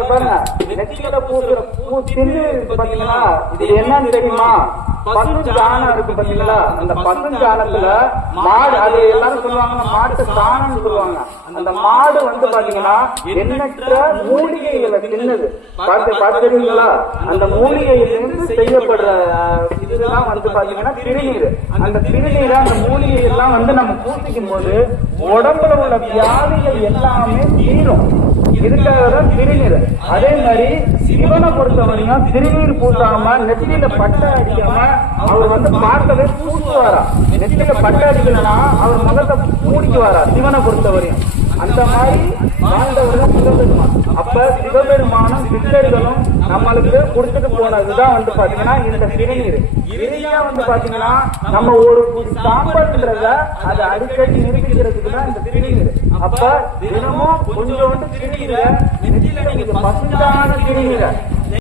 இங்க பாருங்க. நெத்தியில பூசுற பூ தின்னு பாத்தீங்களா? இது என்னன்னு தெரியுமா? சாணம் இருக்கு பாத்தீங்களா? அந்த பசுஞ்சாணத்துல மாடு அது எல்லாரும் சொல்லுவாங்க மாட்டு சாணம்னு சொல்லுவாங்க. அந்த மாடு வந்து பாத்தீங்கன்னா எண்ணற்ற மூலிகைகளை தின்னுது. பார்த்து பார்த்துருக்கீங்களா அந்த மூலிகையிலிருந்து செய்யப்படுற அஹ், இதுதான் வந்து பாத்தீங்கன்னா திருநீர். அந்த திருநீரை அந்த மூலிகை எல்லாம் வந்து நம்ம பூசிக்கும் போது உடம்புல உள்ள வியாதிகள் எல்லாமே இதுக்காக தான் திருநீர். அதே மாதிரி சிவனை பொறுத்தவரையும் திருநீர் பூசாம நெத்தியில பட்டை அடிக்காம அவர் வந்து பார்க்கவே பூசுவாரா? நெத்தியில பட்டை அடிக்கலன்னா அவர் முகத்தை மூடிக்குவாரா சிவனை பொறுத்தவரையும்? அந்த மாதிரி வாழ்ந்தவர் சிவபெருமான். அப்ப சிவபெருமானும் சித்தர்களும் நம்மளுக்கு கொடுத்துட்டு போனதுதான் வந்து பாத்தீங்கன்னா இந்த திருநீர். இறுதியா வந்து பாத்தீங்கன்னா நம்ம ஒரு சாம்பல்ன்றத அதை அடிக்கடி நிரூபிக்கிறதுக்கு தான் இந்த திருநீர். அப்ப தினமும் கொஞ்சோண்டு திருநீரை நெத்தியில நீங்க பசுந்தான திருநீரை